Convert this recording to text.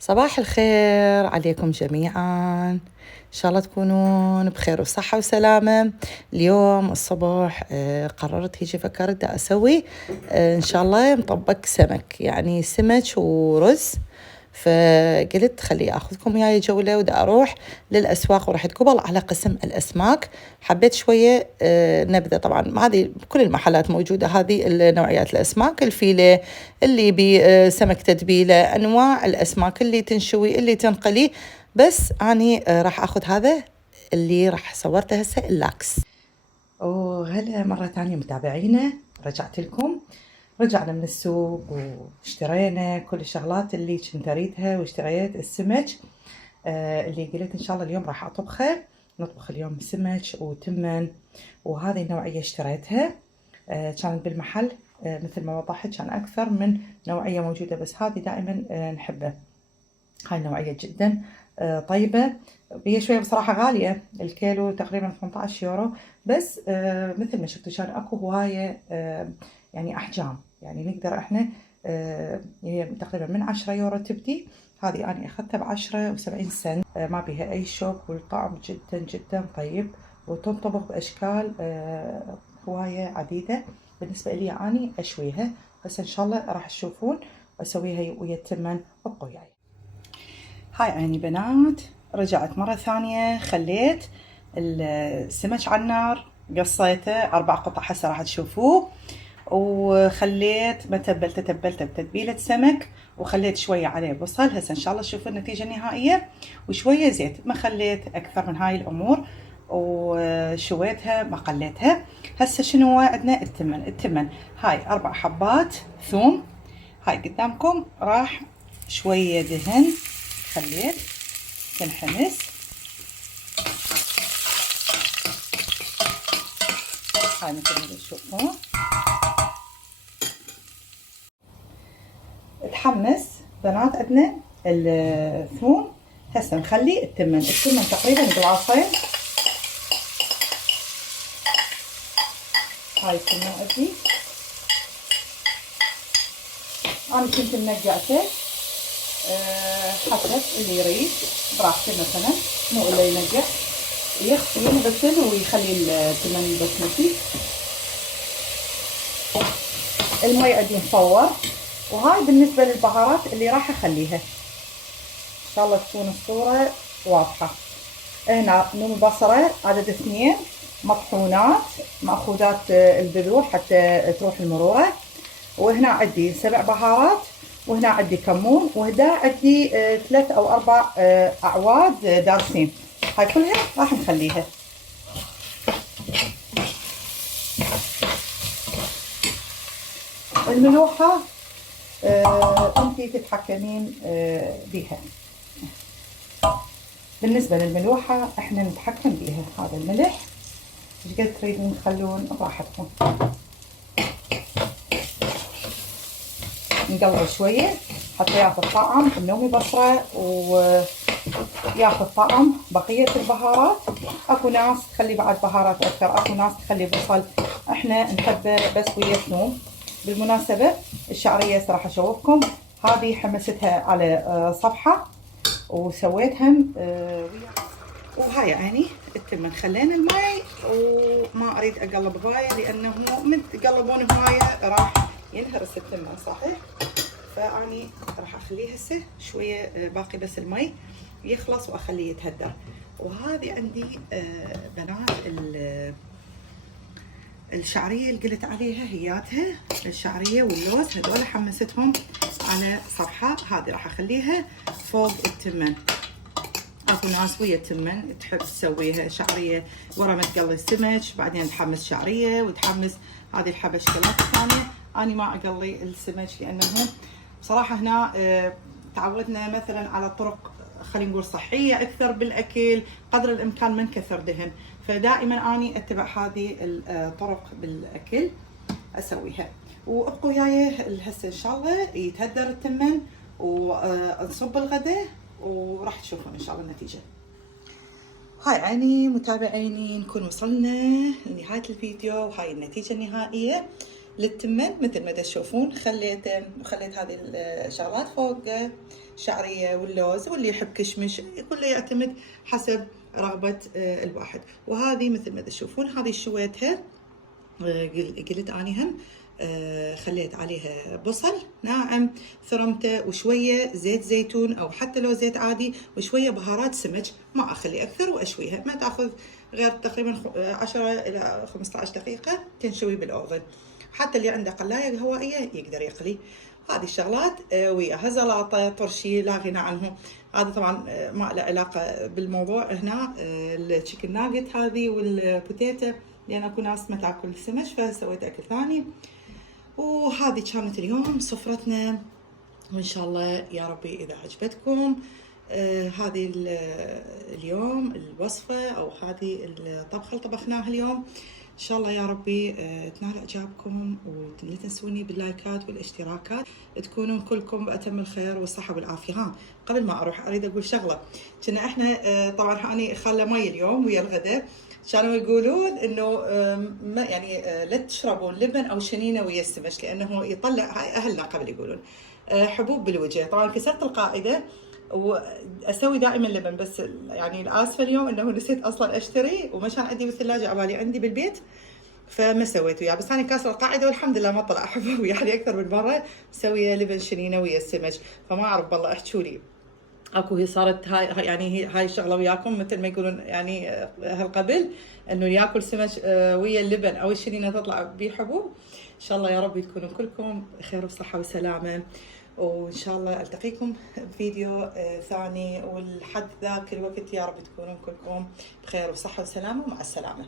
صباح الخير عليكم جميعا، إن شاء الله تكونون بخير وصحة وسلامة. اليوم الصبح قررت هيجي فكرت دا أسوي إن شاء الله مطبق سمك، يعني سمك ورز. فقلت خلي أخذكم وياي جولة، ودا أروح للأسواق ورحت قبل على قسم الأسماك. حبيت شوية نبذة، طبعا هذه بكل المحلات موجودة هذه النوعيات الأسماك، الفيلة اللي بسمك تتبيلة، أنواع الأسماك اللي تنشوي اللي تنقلي. بس أني راح أخذ هذا اللي راح صورته هسه اللاكس. وهلا مرة ثانية متابعينا، رجعت لكم. رجعنا من السوق واشترينا كل الشغلات اللي كنت أريدها، واشتريت السمك اللي قلت إن شاء الله اليوم راح أطبخه. نطبخ اليوم سمك وتمن، وهذه النوعية اشتريتها. كانت بالمحل مثل ما وضحت كان أكثر من نوعية موجودة، بس هذه دائما نحبها. هاي النوعية جدا طيبة. هي شوية بصراحة غالية، الكيلو تقريبا 18 يورو، بس مثل ما شفتوا كان اكو هواية يعني احجام، يعني نقدر احنا هي تقريبا من 10 يورو تبدي. هذه انا اخذتها ب10 و70 سنت، ما بيها اي شوك، والطعم جدا جدا طيب، وتنطبخ باشكال هواية عديدة. بالنسبة لي اني اشويها، بس ان شاء الله راح تشوفون اسويها ويا التمن. ابقوا وياي. هاي عيني بنات، رجعت مرة ثانية. خليت السمك على النار، قصيته 4 قطع هسه راح تشوفوه، وخليت ما تبلته بتتبيلة سمك، وخليت شوية عليه بصل. هسه ان شاء الله تشوفوا النتيجة النهائية، وشوية زيت، ما خليت اكثر من هاي الامور، وشويتها ما قليتها. هسه شنو عندنا؟ التمن هاي 4 حبات ثوم، هاي قدامكم. راح شوية دهن خليت تنحمس. هاي مثل ما تشوفون تحمس بنات. عندنا الثوم، هسه نخلي التمن تقريبا قلاصين. هاي التمن عندي انا كنت منقعته حسب اللي يريد براحته، مثلا مو اللي ينقع يغسل ويخلي التمن بسمتي. المي عندي مفور. وهاي بالنسبة للبهارات اللي راح اخليها، ان شاء الله تكون الصورة واضحة. هنا نوم بصرة عدد 2 مطحونات، مأخوذات البذور حتى تروح المرورة. وهنا عندي 7 بهارات، وهنا عندي كمون، وهنا عندي 3 أو 4 أعواد دارسين. هاي كلها راح نخليها. الملوحة انتي تتحكمين بيها. بالنسبة للملوحة احنا نتحكم بيها. هذا الملح ايش قد تريدون تخلون براحتكم. نقلبه شوية حتى ياخذ طعم النومي بصرة، وياخذ طعم بقية البهارات. اكو ناس تخلي بعد بهارات اكثر، اكو ناس تخلي بصل، احنا نحبه بس ويا ثوم. بالمناسبة الشعرية راح اشوفكم، هذه حمستها على صفحة وسويتها وهاي يعني التمن. خلينا الماي، وما اريد اقلب هواية لانه من تقلبون هواية راح ينهرس التمن صحيح. فاني راح اخليه هسه شويه باقي، بس المي يخلص واخليه يتهدر. وهذه عندي بنات الشعريه اللي قلت عليها، هياتها الشعريه واللوز، هذول حمستهم على صفحه. هذه راح اخليها فوق التمن. اكو ناس ويا التمن تحب تسويها شعريه ورا ما تقلي السمك، بعدين تحمس شعريه وتحمس هذه الحبه شوكولاته الثانيه. أنا ما أقلي السمك لأنه بصراحة هنا تعودنا مثلا على طرق خلينا نقول صحية أكثر بالأكل، قدر الإمكان من كثر دهن، فدائما أني أتبع هذه الطرق بالأكل أسويها. وابقوا وياي هسه إن شاء الله يتهدر التمن ونصب الغداء، وراح تشوفون إن شاء الله النتيجة. هاي عيني متابعيني، نكون وصلنا لنهاية الفيديو، وهاي النتيجة النهائية للتمن. مثل ما تشوفون خليت هذه الشغلات فوق شعرية واللوز، واللي يحب كشمش، كله يعتمد حسب رغبة الواحد. وهذه مثل ما تشوفون هذه شويتها، قلت اني هم خليت عليها بصل ناعم ثرمته، وشويه زيت زيتون او حتى لو زيت عادي، وشويه بهارات سمك، ما اخلي اكثر، واشويها ما تاخذ غير تقريبا 10 الى 15 دقيقه تنشوي بالاوفن. حتى اللي عنده قلايه هوائيه يقدر يقلي. هذه الشغلات وياها زلاطه طرشي لا غنى عنه. هذا طبعا ما له علاقه بالموضوع هنا. التشيكن ناجت هذه والبوتيتو، لأن أكو ناس ما تاكل سمك فسويت أكل ثاني. وهذه كانت اليوم سفرتنا، وإن شاء الله يا ربي إذا عجبتكم هذه اليوم الوصفة أو هذه الطبخة اللي طبخناها اليوم، إن شاء الله يا ربي تنال إعجابكم، ولا تنسوني باللايكات والاشتراكات، تكونون كلكم بأتم الخير والصحة والعافية. قبل ما أروح أريد أقول شغلة. كنا إحنا طبعا أنا خالة مي اليوم ويا الغداء كانوا يقولون انه ما يعني لا تشربون لبن او شنينه ويا السمك، لانه يطلع، هاي اهلنا قبل يقولون حبوب بالوجه. طبعا كسرت القاعده واسوي دائما لبن، بس يعني الاسفه اليوم انه نسيت اصلا اشتري، وما كان عندي بالثلاجه، عبالي عندي بالبيت فما سويت وياه. بس انا كاسره القاعده والحمد لله ما طلع حبوب، يعني اكثر من مره مسويه لبن شنينه ويا السمك. فما اعرف والله، احكوا لي اكو هي صارت هاي يعني هاي الشغله وياكم مثل ما يقولون يعني هالقبل انه ياكل سمك ويا اللبن او الشنينه تطلع بحبوب. ان شاء الله يا رب تكونوا كلكم بخير وصحه وسلامه، وان شاء الله التقيكم بفيديو ثاني، ولحد ذاك الوقت يا رب تكونوا كلكم بخير وصحه وسلامه، ومع السلامه.